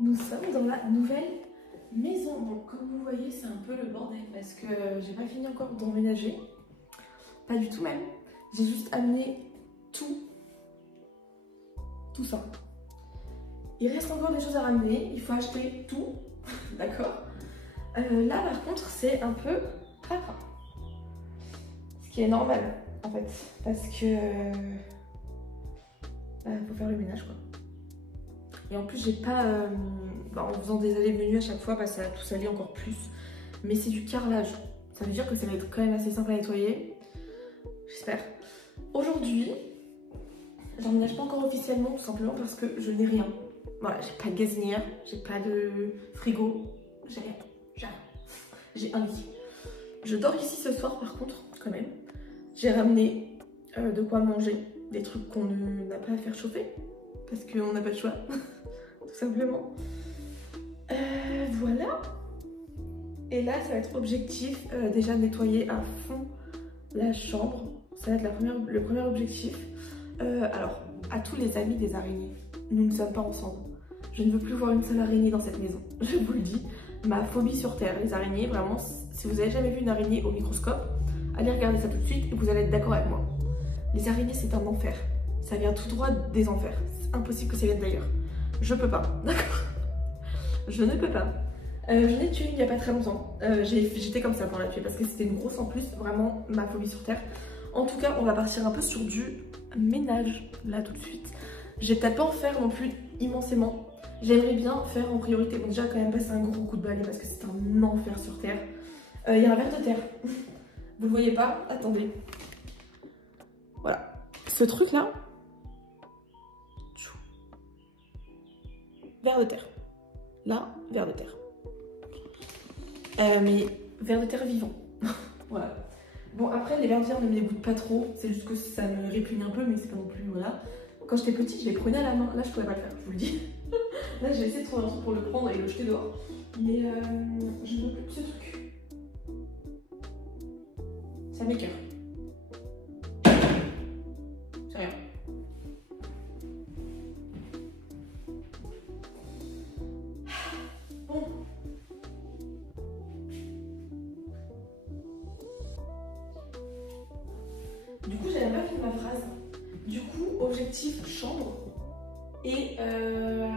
Nous sommes dans la nouvelle maison. Donc comme vous voyez, c'est un peu le bordel parce que j'ai pas fini encore d'emménager. Pas du tout même. J'ai juste amené tout ça. Il reste encore des choses à ramener. Il faut acheter tout. D'accord. Là par contre, c'est un peu cracra. Ce qui est normal en fait. Parce que faut faire le ménage quoi. Et en plus, j'ai pas. En faisant des allées-venues à chaque fois, ça va tout salir encore plus. Mais c'est du carrelage. Ça veut dire que ça va être quand même assez simple à nettoyer. J'espère. Aujourd'hui, j'emménage pas encore officiellement, tout simplement parce que je n'ai rien. Voilà, j'ai pas de gazinière, j'ai pas de frigo, j'ai rien. J'ai un lit. Je dors ici ce soir par contre, quand même. J'ai ramené de quoi manger, des trucs qu'on n'a pas à faire chauffer. Parce qu'on n'a pas le choix, tout simplement. Voilà. Et là, ça va être objectif, déjà nettoyer à fond la chambre. Ça va être le premier objectif. Alors, à tous les amis des araignées, nous ne sommes pas ensemble. Je ne veux plus voir une seule araignée dans cette maison. Je vous le dis. Ma phobie sur Terre, les araignées, vraiment, si vous avez jamais vu une araignée au microscope, allez regarder ça tout de suite et vous allez être d'accord avec moi. Les araignées, c'est un enfer. Ça vient tout droit des enfers. C'est impossible que ça vienne d'ailleurs. Je peux pas, d'accord? Je ne peux pas. Je l'ai tuée il n'y a pas très longtemps. J'étais comme ça pour la tuer parce que c'était une grosse en plus. Vraiment, ma phobie sur Terre. En tout cas, on va partir un peu sur du ménage, là, tout de suite. Je vais peut-être pas en faire non plus immensément. J'aimerais bien faire en priorité. Bon, déjà, quand même passer un gros coup de balai parce que c'est un enfer sur Terre. Il y a un ver de terre. Vous le voyez pas? Attendez. Voilà. Ce truc-là, ver de terre. Là, ver de terre. Mais ver de terre vivant. Voilà. Bon, après, les vers de terre ne me dégoûtent pas trop. C'est juste que ça me répugne un peu, mais c'est pas non plus. Voilà. Quand j'étais petite, je les prenais à la main. Là, je pourrais pas le faire, je vous le dis. Là, j'ai essayé de trouver un truc pour le prendre et le jeter dehors. Mais je ne veux plus de ce truc. Ça m'écoeure. C'est rien. Bon. Du coup, j'avais pas fini ma phrase. Du coup, objectif chambre et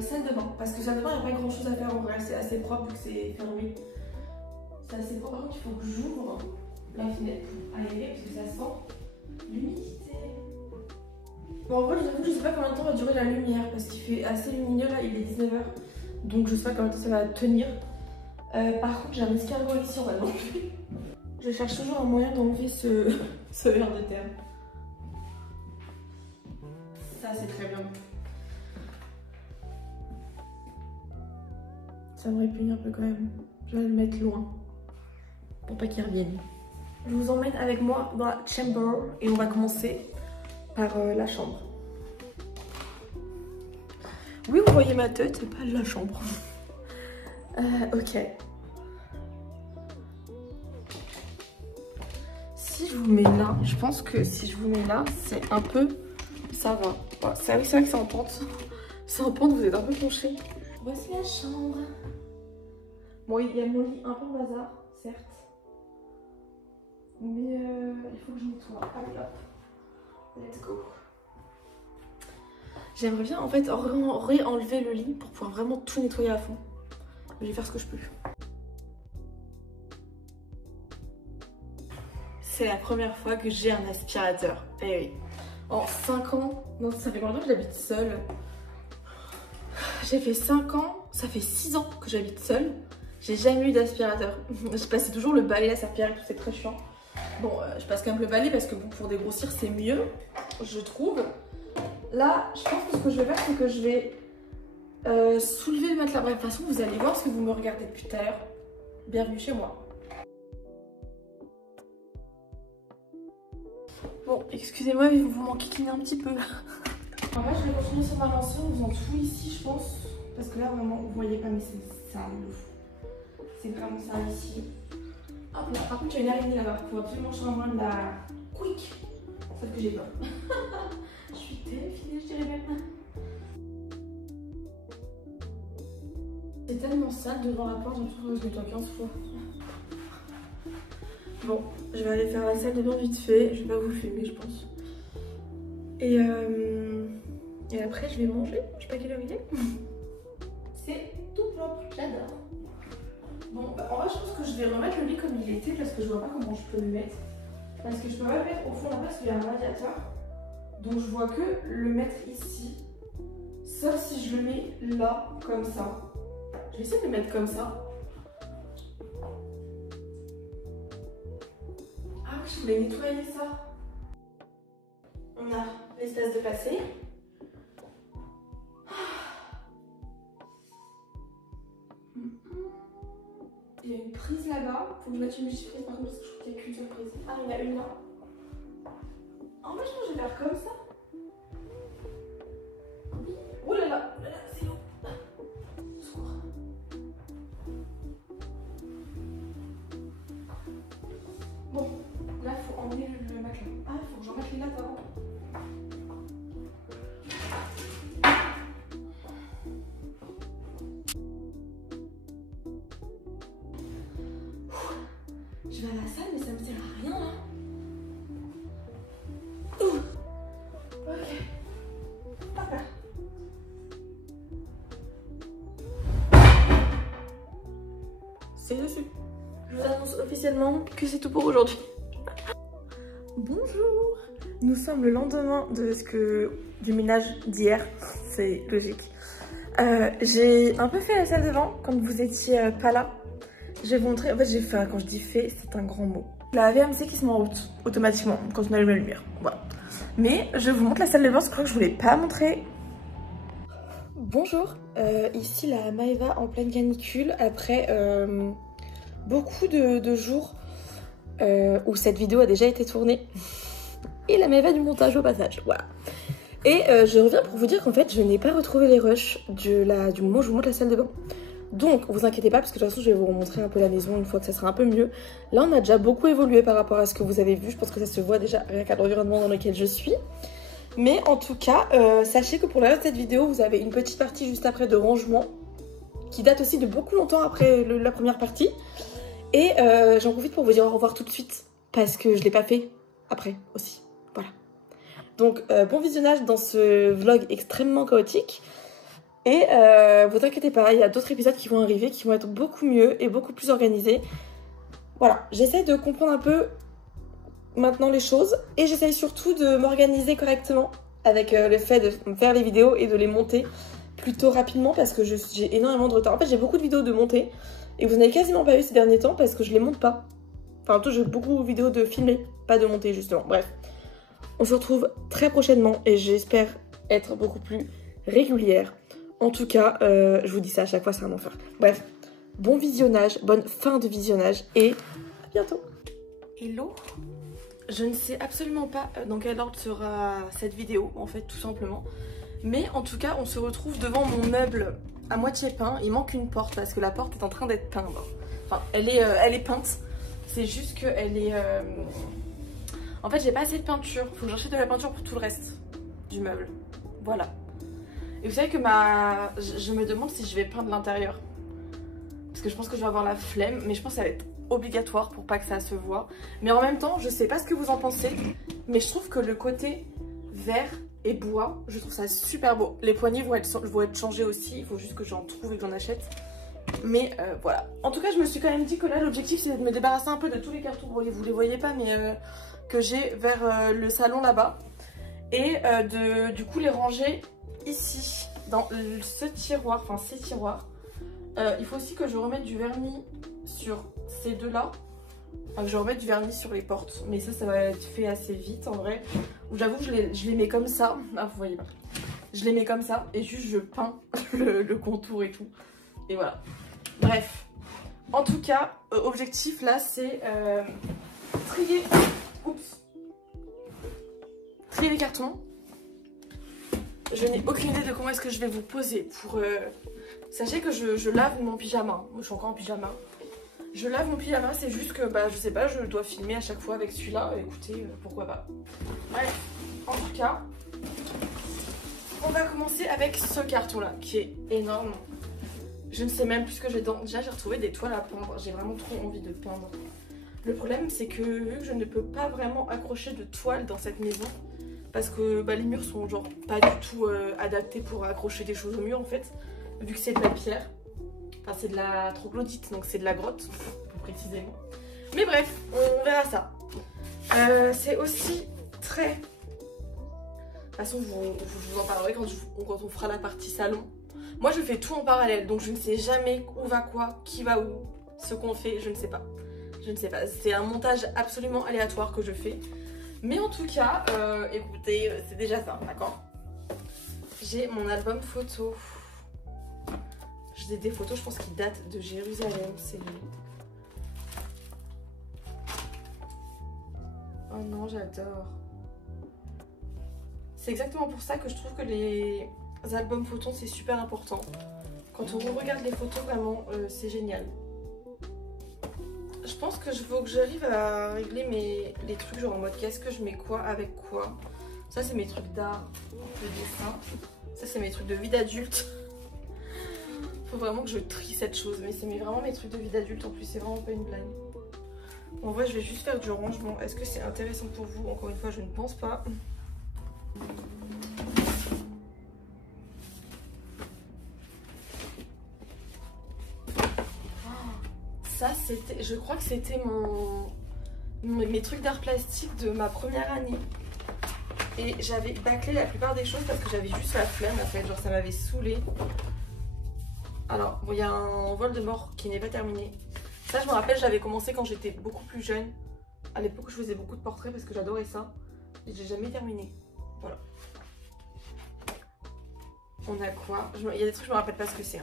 salle de bain. Parce que salle de bain, il n'y a pas grand chose à faire en vrai. C'est assez propre vu que c'est fermé. C'est assez propre. Par contre, il faut que j'ouvre la fenêtre pour aérer parce que ça sent l'humidité. Bon, en vrai, je vous avoue que je sais pas combien de temps va durer la lumière parce qu'il fait assez lumineux là, il est 19 h. Donc, je sais pas combien de temps ça va tenir. Par contre, j'ai un escargot ici, on va l'enlever. Je cherche toujours un moyen d'enlever ce ver de terre. Ça, c'est très bien. Ça me répugne un peu quand même. Je vais le mettre loin pour pas qu'il revienne. Je vous emmène avec moi dans la chamber et on va commencer par la chambre. Oui, vous voyez ma tête, c'est pas la chambre. Ok. Si je vous mets là, je pense que si je vous mets là, c'est un peu... Ça va. Voilà, c'est vrai que c'est en pente. C'est en pente, vous êtes un peu penché. Voici la chambre. Bon, il y a mon lit un peu bazar, certes. Mais il faut que je nettoie. Allez hop. Let's go. J'aimerais bien en fait réenlever le lit pour pouvoir vraiment tout nettoyer à fond. Je vais faire ce que je peux. C'est la première fois que j'ai un aspirateur. Eh oui. En 5 ans, non, ça fait combien de temps que j'habite seule? J'ai fait 5 ans, ça fait 6 ans que j'habite seule. J'ai jamais eu d'aspirateur. Je passais toujours le balai, la serpillière et tout, c'est très chiant. Bon, je passe quand même le balai parce que bon, pour dégrossir, c'est mieux, je trouve. Là, je pense que ce que je vais faire, c'est que je vais soulever le matelas. Bref, de toute façon, vous allez voir parce que vous me regardez depuis tout à l'heure. Bienvenue chez moi. Bon, excusez-moi, mais vous m'enquiquinez un petit peu. En vrai, je vais continuer sur ma lancée en faisant tout ici, je pense. Parce que là, vraiment, vous voyez pas, mais c'est sale de fou. C'est vraiment sale ici. Hop là, par contre, il y a une araignée là-bas. Il faut absolument que je moyen de la quick. Sauf que j'ai peur. Je suis terrifiée, je dirais même. C'est tellement sale devant la porte, j'ai l'impression que je nettoie 15 fois. Bon, je vais aller faire la salle de bain vite fait, je vais pas vous filmer je pense. Et après je vais manger, je sais pas quelle heure il est. C'est tout propre, j'adore. Bon, bah, en vrai je pense que je vais remettre le lit comme il était parce que je vois pas comment je peux le mettre. Parce que je peux pas le mettre au fond là parce qu'il y a un radiateur. Donc je vois que le mettre ici. Sauf si je le mets là, comme ça. Je vais essayer de le mettre comme ça. Ah oui, je voulais nettoyer ça. On a l'espace de passer. Il y a une prise là-bas. Faut que je mette une prise par contre parce que je crois qu'il n'y a qu'une seule prise. Ah, il y en a une là. En vrai, je pense que je vais faire comme ça. Oui. Oh là là, c'est lourd. Secours. Bon, là, il faut emmener le matelas. Ah, il faut que j'en mette les lattes avant. Je vais à la salle, mais ça me sert à rien là. Ok. Hop là. C'est dessus. Je vous annonce officiellement que c'est tout pour aujourd'hui. Bonjour. Nous sommes le lendemain du ménage d'hier. C'est logique. J'ai un peu fait la salle de bain quand vous étiez pas là. Je vais vous montrer. En fait, j'ai fait. Quand je dis fait, c'est un grand mot. La VMC qui se met en route automatiquement quand on allume la lumière. Voilà. Mais je vous montre la salle de bain, je crois que je ne vous l'ai pas montré. Bonjour, ici la Maeva en pleine canicule après beaucoup de jours où cette vidéo a déjà été tournée. Et la Maeva du montage au passage, voilà. Et je reviens pour vous dire qu'en fait je n'ai pas retrouvé les rushs du moment où je vous montre la salle de bain. Donc vous inquiétez pas parce que de toute façon je vais vous remontrer un peu la maison une fois que ça sera un peu mieux. Là on a déjà beaucoup évolué par rapport à ce que vous avez vu, je pense que ça se voit déjà rien qu'à l'environnement dans lequel je suis. Mais en tout cas, sachez que pour le reste de cette vidéo vous avez une petite partie juste après de rangement qui date aussi de beaucoup longtemps après la première partie. Et j'en profite pour vous dire au revoir tout de suite parce que je ne l'ai pas fait après aussi, voilà. Donc bon visionnage dans ce vlog extrêmement chaotique. Et vous inquiétez pas, il y a d'autres épisodes qui vont arriver, qui vont être beaucoup mieux et beaucoup plus organisés. Voilà, j'essaie de comprendre un peu maintenant les choses et j'essaye surtout de m'organiser correctement avec le fait de faire les vidéos et de les monter plutôt rapidement parce que j'ai énormément de retard. En fait, j'ai beaucoup de vidéos de monter et vous n'avez quasiment pas vu ces derniers temps parce que je les monte pas. Enfin, en tout, j'ai beaucoup de vidéos de filmer, pas de monter justement. Bref, on se retrouve très prochainement et j'espère être beaucoup plus régulière. En tout cas, je vous dis ça à chaque fois, c'est un enfer. Bref, bon visionnage, bonne fin de visionnage et à bientôt. Hello. Je ne sais absolument pas dans quel ordre sera cette vidéo, en fait, tout simplement. Mais en tout cas, on se retrouve devant mon meuble à moitié peint. Il manque une porte parce que la porte est en train d'être peinte. Enfin, elle est peinte. C'est juste qu'elle est... En fait, j'ai pas assez de peinture. Faut que j'achète de la peinture pour tout le reste du meuble. Voilà. Et vous savez que je me demande si je vais peindre l'intérieur. Parce que je pense que je vais avoir la flemme. Mais je pense que ça va être obligatoire pour pas que ça se voit. Mais en même temps, je sais pas ce que vous en pensez. Mais je trouve que le côté vert et bois, je trouve ça super beau. Les poignées vont être changées aussi. Il faut juste que j'en trouve et que j'en achète. Mais voilà. En tout cas, je me suis quand même dit que là, l'objectif, c'est de me débarrasser un peu de tous les cartons. Bon, vous les voyez pas, mais que j'ai vers le salon là-bas. Et du coup, les ranger ici, dans ce tiroir, enfin ces tiroirs. Il faut aussi que je remette du vernis sur ces deux-là. Enfin, que je remette du vernis sur les portes. Mais ça va être fait assez vite en vrai. J'avoue que je les mets comme ça. Ah, vous voyez pas. Je les mets comme ça et juste je peins le contour et tout. Et voilà. Bref. En tout cas, objectif là, c'est trier. Oups. Trier les cartons. Je n'ai aucune idée de comment est-ce que je vais vous poser pour... Sachez que je lave mon pyjama. Moi, je suis encore en pyjama. Je lave mon pyjama, c'est juste que, je sais pas, je dois filmer à chaque fois avec celui-là. Écoutez, pourquoi pas. Bref, en tout cas, on va commencer avec ce carton-là, qui est énorme. Je ne sais même plus ce que j'ai dedans. Déjà, j'ai retrouvé des toiles à peindre. J'ai vraiment trop envie de peindre. Le problème, c'est que vu que je ne peux pas vraiment accrocher de toile dans cette maison, parce que les murs sont genre pas du tout adaptés pour accrocher des choses au mur en fait, vu que c'est de la pierre. Enfin, c'est de la troglodyte, donc c'est de la grotte, plus précisément. Mais bref, on verra ça. C'est aussi très... De toute façon, je vous en parlerai quand on fera la partie salon. Moi, je fais tout en parallèle, donc je ne sais jamais où va quoi, qui va où, ce qu'on fait, je ne sais pas. Je ne sais pas, c'est un montage absolument aléatoire que je fais. Mais en tout cas, écoutez, c'est déjà ça, d'accord? J'ai mon album photo. J'ai des photos, je pense, qui datent de Jérusalem, c'est lui. Oh non, j'adore. C'est exactement pour ça que je trouve que les albums photos, c'est super important. Quand on regarde les photos, vraiment, c'est génial. Je pense que je veux que j'arrive à régler les trucs, genre en mode qu'est-ce que je mets quoi avec quoi. Ça, c'est mes trucs d'art, de dessin. Ça, c'est mes trucs de vie d'adulte. Faut vraiment que je trie cette chose, mais c'est vraiment mes trucs de vie d'adulte. En plus, c'est vraiment pas une blague. En vrai, je vais juste faire du rangement. Est-ce que c'est intéressant pour vous? Encore une fois, je ne pense pas. Ça, c'était, je crois que c'était mes trucs d'art plastique de ma première année. Et j'avais bâclé la plupart des choses parce que j'avais juste la flemme en fait, genre ça m'avait saoulée. Alors, bon, il y a un Voldemort qui n'est pas terminé. Ça, je me rappelle, j'avais commencé quand j'étais beaucoup plus jeune. À l'époque, je faisais beaucoup de portraits parce que j'adorais ça. Et j'ai jamais terminé. Voilà. On a quoi? Il y a des trucs, je me rappelle pas ce que c'est.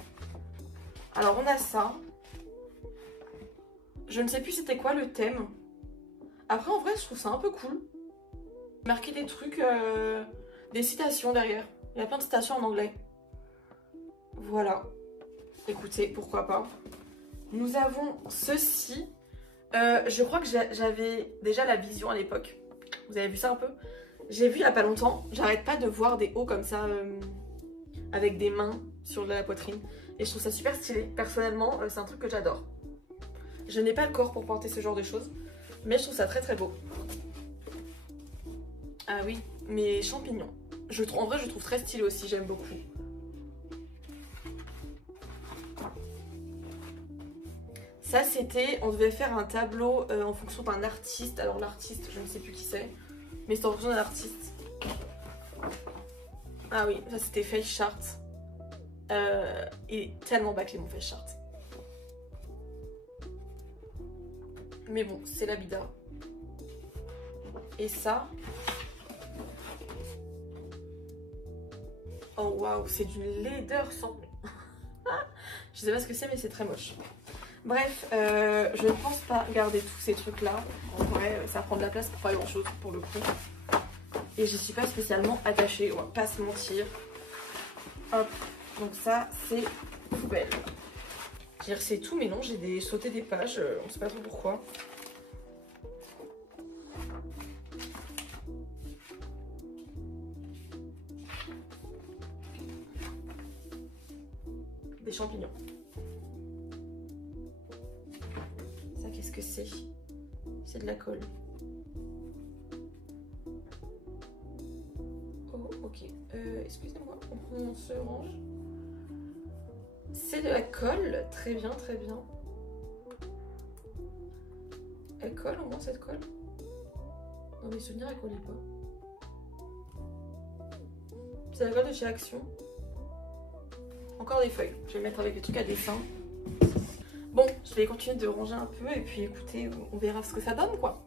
Alors, on a ça. Je ne sais plus c'était quoi le thème. Après, en vrai, je trouve ça un peu cool. Marquer des trucs, des citations derrière. Il y a plein de citations en anglais. Voilà. Écoutez, pourquoi pas. Nous avons ceci. Je crois que j'avais déjà la vision à l'époque. Vous avez vu ça un peu? J'ai vu il y a pas longtemps. J'arrête pas de voir des hauts comme ça, avec des mains sur la poitrine. Et je trouve ça super stylé. Personnellement, c'est un truc que j'adore. Je n'ai pas le corps pour porter ce genre de choses. Mais je trouve ça très très beau. Ah oui, mes champignons. En vrai, je trouve très stylé aussi, j'aime beaucoup. Ça, c'était, on devait faire un tableau en fonction d'un artiste. Alors l'artiste, je ne sais plus qui c'est, mais c'est en fonction d'un artiste. Ah oui, ça c'était Face Chart. Et tellement bâclé mon Face Chart. Mais bon, c'est la bida. Et ça... Oh waouh, c'est du laideur sans... Je sais pas ce que c'est, mais c'est très moche. Bref, je ne pense pas garder tous ces trucs-là. En vrai, ça prend de la place pour pas grand-chose, pour le coup. Et je suis pas spécialement attachée, on va pas se mentir. Hop, donc ça, c'est poubelle. C'est tout, mais non, j'ai sauté des pages, on sait pas trop pourquoi. Des champignons. Ça, qu'est-ce que c'est? C'est de la colle. Oh, ok. Excusez-moi, on se range. C'est de la colle. Très bien, très bien. Elle colle au moins cette colle? Dans mes souvenirs, elle collait pas. C'est la colle de chez Action. Encore des feuilles. Je vais mettre avec les trucs à dessin. Bon, je vais continuer de ranger un peu et puis écoutez, on verra ce que ça donne quoi.